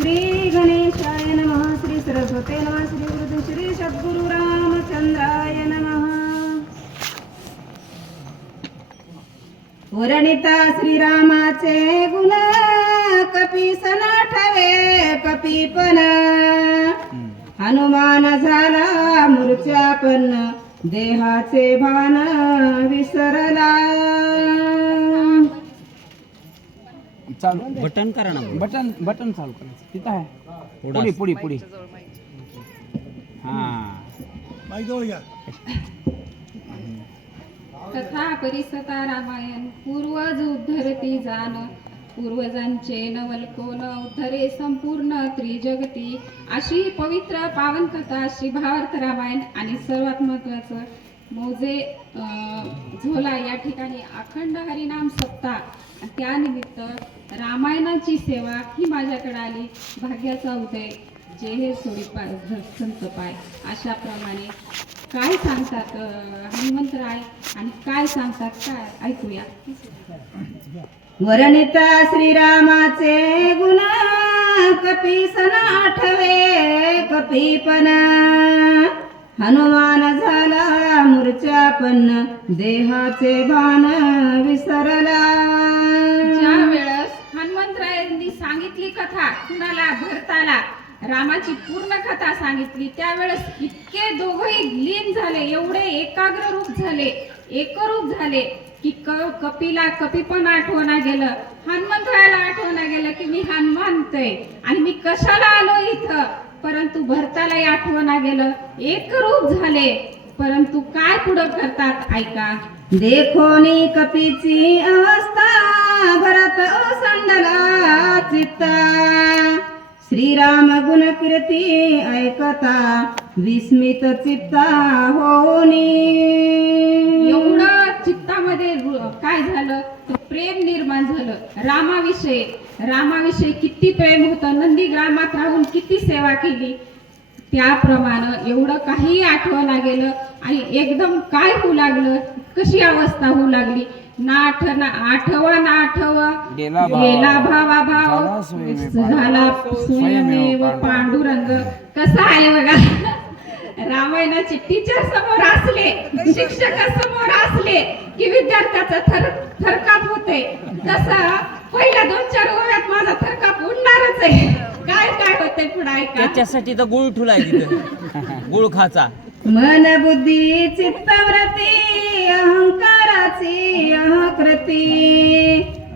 श्री गणेशाय नमः, श्री सरस्वते नमः, श्री गुरु श्री सद्गुरु रामचंद्राय नमः. वर्णिता श्रीरामाचे गुण कपीसन ठवे कपीपण, हनुमान झाला मूर्छापन्न, देहाचे भान विसरला. चालू बटन करा ना. बटन बटन चालू करायचं तिथं आहे. पुढे पुढे पुढे हा कथा परिसता रामायण पूर्वज उद्धरती जाण, पूर्वजांचे नवलकोन उद्धरे संपूर्ण त्रिजगती. अशी पवित्र पावन कथा श्री भावार्थ रामायण. आणि सर्वात महत्त्वाचं मौजे झोला या ठिकाणी अखंड हरिनाम सप्ताह, त्यानिमित्त रामायणाची सेवा ही माझ्याकडे आली. भाग्याचा उदय जे हे सोडी पाय संत पाय. अशाप्रमाणे काय सांगतात हनुमंतराय आणि काय सांगतात काय ऐकूया. वर्णिता श्रीरामाचे गुण कपीसन आठवे कपीपण, हनुमान झाला मूर्छापन्न, देहाचे भान विसरला. ज्या वेळेस हनुमंतरायांनी सांगितली कथा कुणाला भरताला रामाची पूर्ण कथा सांगितली, त्यावेळेस इतके दोघंही लीन झाले, एवढे एकाग्र रूप झाले, एकरूप झाले की कपीला कपी पण आठवणा गेलं, हनुमंतरायाला आठवणा गेलं की मी हनुमंत आहे आणि मी कशाला आलो इथं. परंतु भरतालाही आठवणा गेलं, एकरूप झाले. परंतु काय पुढं करतात ऐका. देखोनी कपीची अवस्था, भरत ओसंडला चित्ता, श्रीराम गुण कीर्ती ऐकता, विस्मित चित्ता होनी. एवढं चित्तामध्ये काय झालं तर प्रेम निर्माण झालं रामाविषयी किती प्रेम होतं. नंदी ग्रामात राहून किती सेवा केली, त्याप्रमाणे एवढं काही आठवणा गेलं आणि एकदम काय होऊ लागलं, कशी अवस्था होऊ लागली. ना आठवा गेला भावा भाव झाला स्वयमेव पांडुरंग. कसा आहे बघा, रामायणाचे टीचर समोर असले, शिक्षक समोर असले की विद्यार्थ्याचा थरकाप होते. तसा पहिल्या 2-4 ओव्यात माझा थरकाप उडणारच आहे. काय काय होते पुढे ऐका. त्याच्यासाठी तर गुळ ठुलाय तिथं गुळ खाचा. मन बुद्धी चित्तवृत्ती अहंकाराची अहकृती,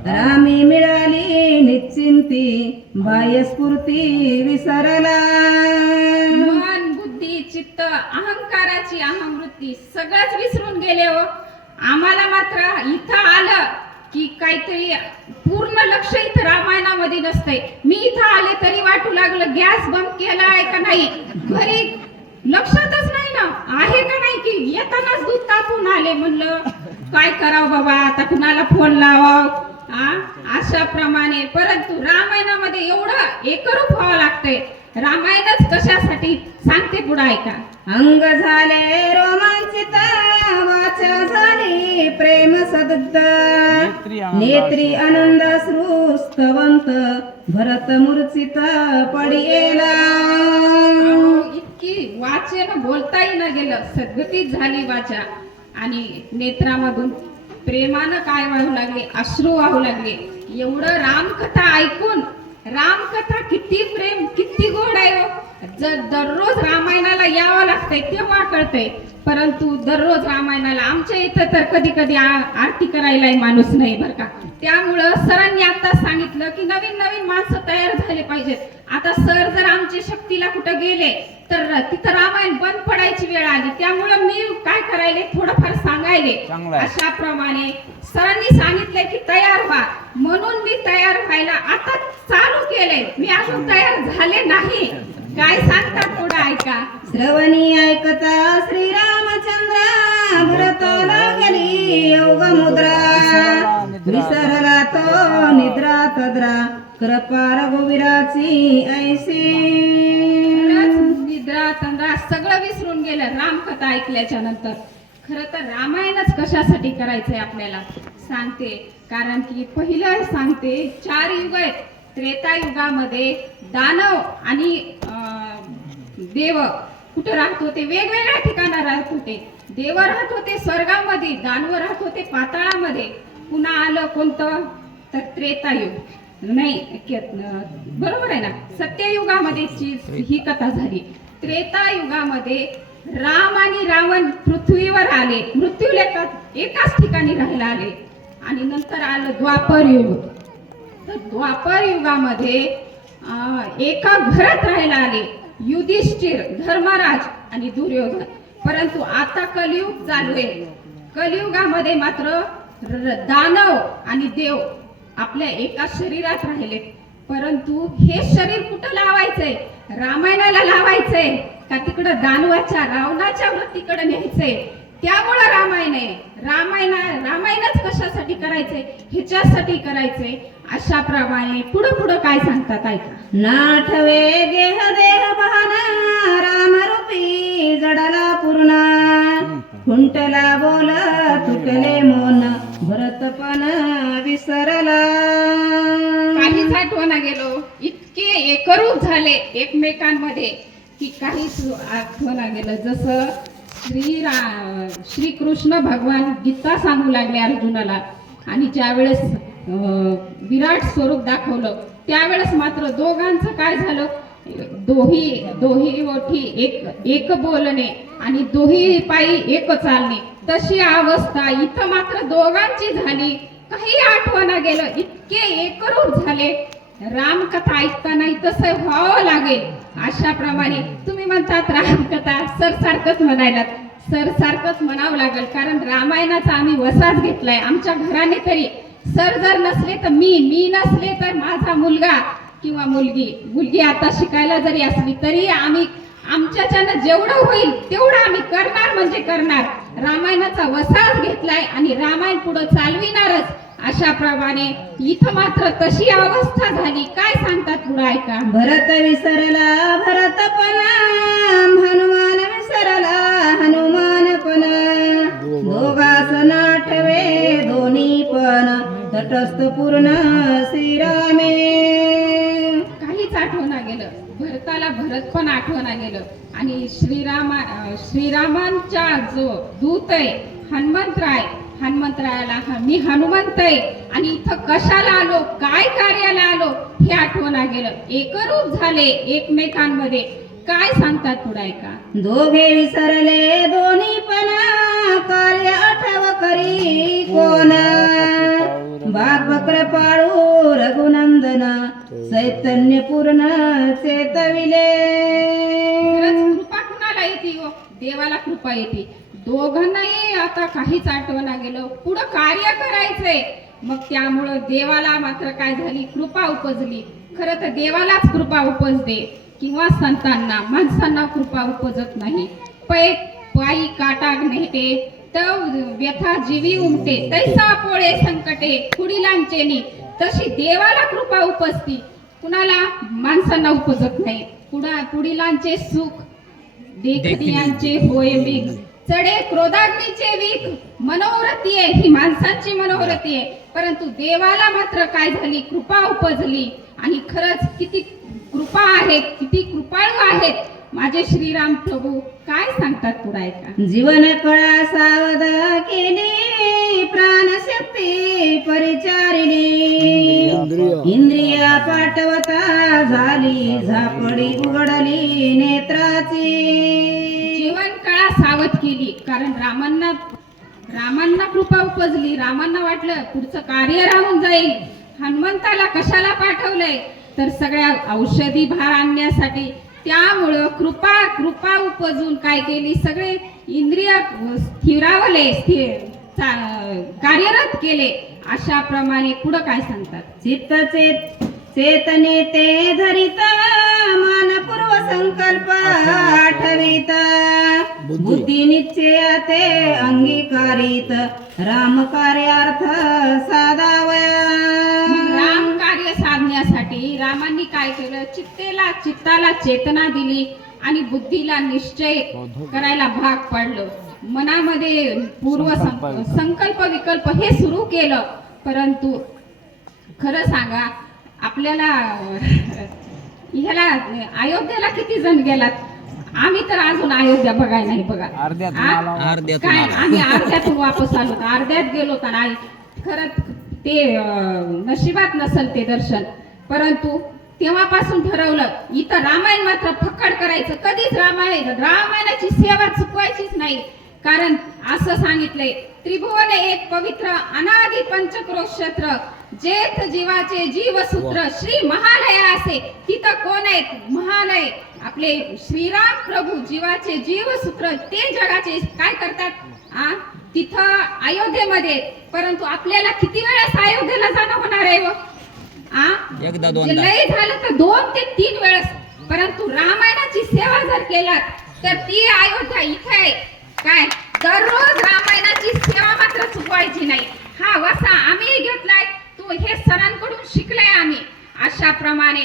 रामी मिळाली निश्चिंती, बाह्यस्फूर्ती विसरला. मन बुद्धी चित्त अहंकाराची अहमवृत्ती सगळंच विसरून गेले हो. आम्हाला मात्र इथं आलं की काहीतरी पूर्ण लक्ष इथं रामायणामध्ये नसतंय. मी इथं आले तरी वाटू लागलं गॅस बंद केलाय का नाही, घरी लक्षातच नाही ना आहे का नाही, की येतानाच दूध तापून आले. म्हणलं काय करावं बाबा, आता कुणाला फोन लावावं. अशा प्रमाणे परंतु रामायणामध्ये एवढं एकरूप व्हावं लागतंय. रामायणच कशासाठी सांगते पुढे ऐका. अंग झाले रोमांचित, वाचा झाली प्रेम सद्द, नेत्री आनंद श्रुस्तवंत, भरत मूर्छित पडिएला. इतकी वाचेन बोलताही न गेलं, सद्गतीच झाली वाचा. आणि नेत्रामधून प्रेमानं काय वाहू लागले, अश्रू वाहू लागले. एवढं रामकथा ऐकून, रामकथा किती प्रेम किती गोड आहे. जर दररोज रामायणाला यावं लागतंय तेव्हा कळतंय. परंतु दररोज रामायणाला आमच्या इथं तर कधी कधी आरती करायलाही माणूस नाही बरं का. त्यामुळं सरांनी आता सांगितलं की नवीन नवीन माणसं तयार झाले पाहिजेत. आता सर जर आमचे शक्तीला कुठं गेले तर तिथं रामायण बंद पडायची वेळ आली. त्यामुळं मी काय करायले थोडंफार सांगायले. अशा प्रमाणे सरांनी सांगितलंय की तयार व्हा, म्हणून मी तयार व्हायला आता चालू केले. मी अजून तयार झाले नाही. काय सांगतात पुढे ऐका. श्रवणी ऐकता श्रीरामचंद्र, भरताला गेली योग मुद्रा, विसरला तो निद्रा तद्रा, कृपा रघुवीराची ऐशी. निद्रा तंद्रा सगळं विसरून गेलं रामकथा ऐकल्याच्या नंतर. खरं तर रामायणच कशासाठी करायचंय आपल्याला सांगते. कारण की पहिलं सांगते 4 युग आहेत. त्रेतायुगामध्ये दानव आणि देव कुठे राहत होते? वेगवेगळ्या ठिकाणी राहत होते. देव राहत होते स्वर्गामध्ये, दानव राहत होते पाताळामध्ये. पुन्हा आलं कोणतं? तर त्रेतायुग. नाही बरोबर आहे ना, सत्ययुगामध्ये ही कथा झाली. त्रेतायुगामध्ये राम आणि रावण पृथ्वीवर आले, मृत्यू लेखात एकाच ठिकाणी राहायला आले. आणि नंतर आलं द्वापर युग. तर द्वापर युगामध्ये एका घरात राहायला आले युधिष्ठिर, धर्मराज आणि दुर्योधन. परंतु आता कलियुग चालू आहे. कलियुगामध्ये मात्र दानव आणि देव आपल्या एका शरीरात राहिले. परंतु हे शरीर कुठं लावायचंय? रामायणाला लावायचंय का तिकडं दानवाच्या रावणाच्या वृत्तीकडे न्यायचंय? त्यामुळं रामायण आहे. रामायणच कशासाठी करायचंय? ह्याच्यासाठी करायचंय. अशा प्रमाणे पुढं पुढं काय सांगतात ऐका. नाठवे गेह देह बहाना रामरूपी जडाला पूर्ण खुंटला बोल तुटले मोन भरतपण विसरला. काहीच आठवणा गेलो, इतके एकरूप झाले एकमेकांमध्ये की काहीच आठवणा गेलं. जसं श्रीकृष्ण भगवान गीता सांगू लागले अर्जुनाला, आणि ज्यावेळेस विराट स्वरूप दाखवलं त्यावेळेस मात्र दोघांचं काय झालं? दोही ओठी एक बोलणे आणि दोही पायी एक चालणे, तशी अवस्था इथं मात्र दोघांची झाली. काही आठवणा गेलं, इतके एकरूप झाले. रामकथा ऐकताना तसं व्हावं लागेल. अशा प्रमाणे तुम्ही म्हणतात रामकथा सरसारखंच म्हणायला, सरसारखंच म्हणावं लागेल. कारण रामायणाचा आम्ही वसाच घेतलाय. आमच्या घराने तरी सर जर नसले तर मी नसले तर माझा मुलगा किंवा मुलगी आता शिकायला जरी असली तरी आम्ही आमच्याच्यानं जेवढं होईल तेवढं आम्ही करणार म्हणजे करणार. रामायणाचा वसाच घेतलाय आणि रामायण पुढे चालविणारच. अशा प्रमाणे इथं मात्र तशी अवस्था झाली. काय सांगतात पुढे ऐका. भरत विसरला भरतपणा हनुमान विसरला हनुमानपण दोघास नाठवे दोन्ही पण तटस्थ पूर्ण श्रीरामे. काहीच आठवणा गेलं. भरताला भरत पण आठवणा गेलं. आणि श्रीरामांच्या जो दूत आहे हनुमंतरायाला मी हनुमंत आहे आणि इथं कशाला आलो, काय कार्याला आलो हे आठवणा गेलं. एकरूप झाले एकमेकांमध्ये. काय सांगतात पुढे ऐका. दोघे विसरले दोन्ही पण कार्य आठव करी कोण बाप कृपाळू रघुनंदन चैतन्य पूर्ण चेतविले. कृपा कुणाला येते? देवाला कृपा येते. दोघांनाही आता काहीच आठवणा गेलं, पुढं कार्य करायचंय. मग त्यामुळं देवाला मात्र काय झाली? कृपा उपजली. खरं तर देवालाच कृपा उपजते किंवा संतांना, माणसांना कृपा उपजत नाही. पायी काटा नेटे तव व्यथा जीवी उमटे तैसा पोळे संकटे पुढीलांचेनी. तशी देवाला कृपा उपजती, कुणाला? माणसांना उपजत नाही. पुढीलांचे सुख देखणीयांचे होय वीक चढे क्रोधाग्नीचे वीक. मनोरथी आहे ही माणसांची मनोरथी आहे. परंतु देवाला मात्र काय झाली? कृपा उपजली. आणि खरंच किती कृपा आहेत, किती कृपाळू आहेत माझे श्रीराम प्रभू. काय सांगतात पुढे ऐका. जीवन कळा सावध केली प्राणशक्ती परिचारिणी इंद्रिया पाठवता झाली झापडी उघडली नेत्राची. जीवन काळा सावध केली. कारण रामांना कृपा उपजली. रामांना वाटलं पुढचं कार्य राहून जाईल. हनुमंताला कशाला पाठवलंय? तर सगळ्या औषधी भार आणण्यासाठी. त्यामुळं कृपा उपजून काय केली? सगळे इंद्रिय स्थिरावले, कार्यरत केले. अशा प्रमाणे पुढं काय सांगतात. चित्त चेतने ते धरित मानपूर्व संकल्प आठवित बुद्धी निश्चया ते अंगीकारित राम कार्यार्थ साधावया. राम कार्य साधण्यासाठी रामांनी काय केलं? चित्ताला चेतना दिली आणि बुद्धीला निश्चय करायला भाग पाडलं. मनामध्ये पूर्व संकल्प विकल्प हे सुरू केलं. परंतु खरं सांगा आपल्याला ह्याला अयोध्येला किती जण गेलात? आम्ही तर अजून अयोध्या बघाय नाही बघा. अर्ध्यातून आ? आलो. अर्ध्यातून काय आला. आम्ही अर्ध्यातून वापस आलो, अर्ध्यात गेलो तर नाही. खरंच ते नशिबात नसल ते दर्शन. परंतु तेव्हापासून ठरवलं इथं रामायण मात्र फक्कड करायचं. कधीच रामायणाची सेवा चुकवायचीच नाही. कारण असं सांगितलंय, त्रिभुवन एक पवित्र अनादि पंचक्रोक्षत्र जेथ जीवाचे जीवसूत्र श्री महालय असे. तिथं कोण आहेत? महालय आपले श्रीराम प्रभू जीवाचे जीवसूत्र. ते जगाचे काय करतात? तिथं अयोध्येमध्ये. परंतु आपल्याला किती वेळेस अयोध्येला जाणं होणार आहे? एकदा जे दोनदा. लय झालं तर 2 ते 3 वेळेस. परंतु रामायणाची सेवा जर केलात तर ती अयोध्या इथे आहे. काय दररोज रामायणाची सेवा मात्र चुकवायची नाही. हा वसा आम्ही घेतलाय, तू हे सरांकडून शिकलाय आम्ही. अशा प्रमाणे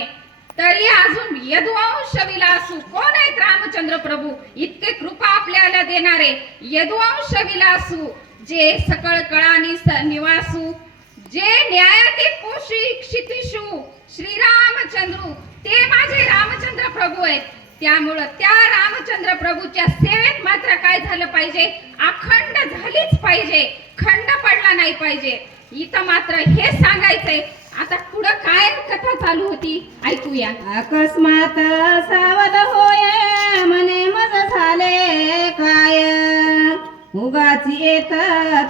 तरी अजून यदुवंश विलासू कोण आहेत? रामचंद्र प्रभू. इतके कृपा आपल्याला देणारे यदुवंश विलासू, जे सकळ कळानी निवासू, जे न्यायाते पोषी क्षितिशू श्रीरामचंद्र, ते माझे रामचंद्र प्रभू आहेत. त्यामुळं त्या रामचंद्र प्रभूच्या सेवेत मात्र काय झालं पाहिजे? अखंड झालीच पाहिजे, खंड पडला नाही पाहिजे. इथं मात्र हे सांगायचंय. आता पुढं काय कथा चालू होती ऐकूया. अकस्मात सावध होय मने मज झाले काय, उगाची येत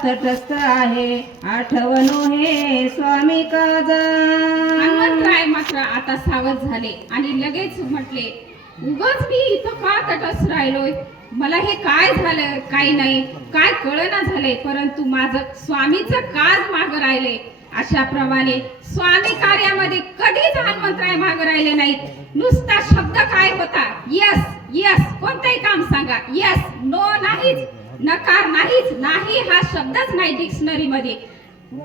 तटस्थ आहे आठवणो हे स्वामी काज. हनुमंतराय मात्र आता सावध झाले आणि लगेच म्हटले, उगाच मी इथं का तटस्थ राहिलोय? मला हे काय झालं काय नाही काय कळना झालंय. परंतु माझं स्वामीचं काज मागं राहिले. अशा प्रमाणे स्वामी कार्यामध्ये कधीच हनुमंतराय मागं राहिले नाहीत. नुसता शब्द काय होता? Yes yes. कोणतंही काम सांगा, यस. नो नाहीच, नकार नाहीच. नाही हा शब्दच नाही डिक्शनरी मध्ये.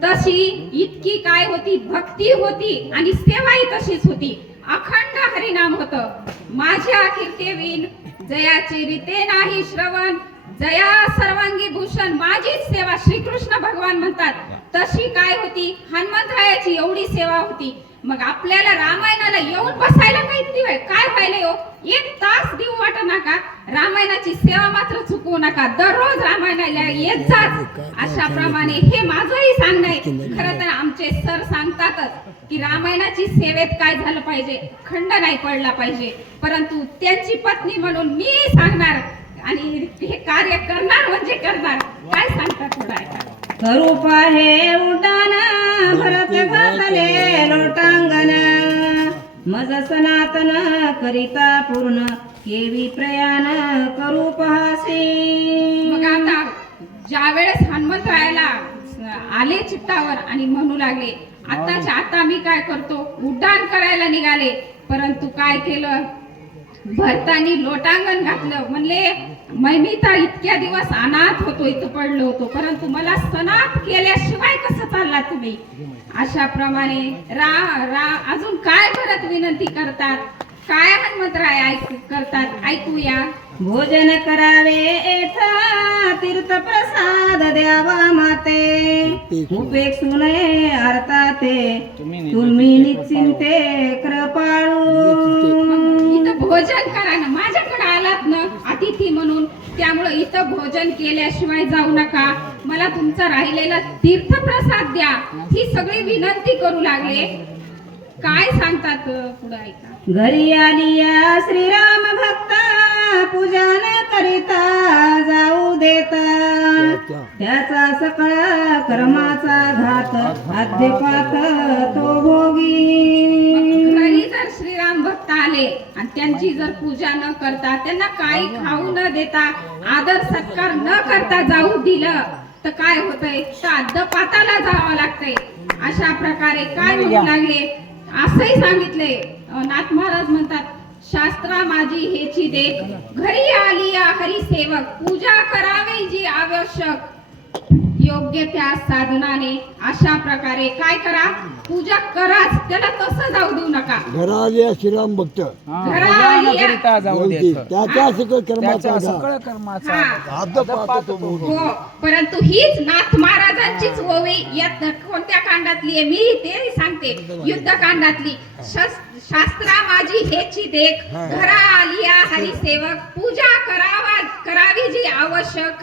तशी इतकी काय होती? भक्ती होती आणि सेवाही तशीच होती. अखंड हरिनाम होत. माझ्या कीर्ते विण जयाची रीते नाही श्रवण, जया सर्वांगी भूषण. माझीच सेवा श्रीकृष्ण भगवान म्हणतात. तशी काय होती? हनुमंतरायाची एवढी सेवा होती. मग आपल्याला रामायणाला येऊन बसायला किती वेळ काय व्हायले हो? 1 तास देऊ वाट नका. रामायणाची सेवा मात्र चुकवू नका. दररोज रामायणाला येत जात. अशा प्रमाणे हे माझंही सांगणं आहे. खरं तर आमचे सर सांगतातच की रामायणाची सेवेत काय झालं पाहिजे? खंड नाही पडला पाहिजे. परंतु त्यांची पत्नी म्हणून मी सांगणार आणि हे कार्य करणार म्हणजे करणार. काय सांगतात थोडं ऐका. स्वरूप हे उड्डाण भरत घातले लोटांगण, मज सनातन करिता पूर्ण केवी प्रयाण करू पाहसी. मग आता ज्या वेळेस हनुमंतरायाला आले चित्तावर आणि म्हणू लागले, आताच्या आता मी काय करतो? उड्डाण करायला निघाले. परंतु काय केलं? भरतानी लोटांगण घातलं. म्हणले मी तर इतक्या दिवस अनाथ होतो, इथं पडलो होतो, परंतु मला सनाथ केल्याशिवाय कसं चालला तुम्ही? अशा प्रमाणे अजून काय परत विनंती करतात? काय हनुमंतराय करतात ऐकूया. भोजन करावे येथा तीर्थ प्रसाद द्यावा माते, उपेक्षू नये अर्थाते तुम्ही निश्चिंते कृपाळू. इथं भोजन करा ना, माझ्याकडे आलात ना अतिथी म्हणून, त्यामुळे इथं भोजन केल्याशिवाय जाऊ नका. मला तुमचा राहिलेला तीर्थप्रसाद द्या, ही सगळी विनंती करू लागले. काय सांगतात पुढे ऐका. घरी आलिया श्रीराम भक्ता पूजा न करिता जाऊ देता, त्याचा सकळ कर्माचा घात अद्यपात तो भोगी. घरी जर श्रीराम भक्त आले आणि त्यांची जर पूजा न करता, त्यांना काही खाऊ न देता, आदर सत्कार न करता जाऊ दिलं तर काय होतंय? अद्यपाताला जावं लागतंय. अशा प्रकारे काय म्हणू लागले? असंही सांगितले. नाथ महाराज म्हणतात, शास्त्रा माझी हेची देख, घरी आली या हरी सेवक, पूजा करावी जी आवश्यक. योग्य त्या साधनाने अशा प्रकारे काय करा, पूजा कराच, त्याला तसं जाऊ देऊ नका. घराला श्रीराम भक्त हा, घरा पूजा न आली आहे. करिता जाऊ द्यायचं. त्याच्या सकळ कर्माचा त्याच्या घात. सकळ कर्माचा हा. आदपात तो मोह. हो, परंतु हीच नाथ महाराजांचीच ओवी यात कोणत्या कांडातली आहे मी ते सांगते. युद्धकांडातली. शास्त्रा माझी हेची देख, घरा आलिया हरिसेवक, पूजा करावी जी आवश्यक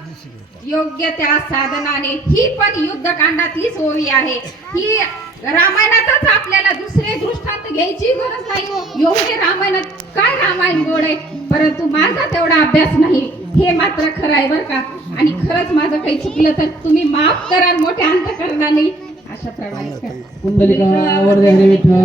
योग्य त्या साधनाने. ही पण युद्धकांडातलीच ओवी आहे. ही रामायणातच आपल्याला दुसरे दृष्टांत घ्यायची गरज नाही हो. एवढे रामायणात काय रामायण गोड आहे, परंतु माझा तेवढा अभ्यास नाही, हे मात्र खरं आहे बरं का. आणि खरंच माझं काही चुकलं तर तुम्ही माफ कराल, मोठ्या अंतकरणाने. अशा प्रमाणे कुंडलिका वरदे हरी विठ्ठल.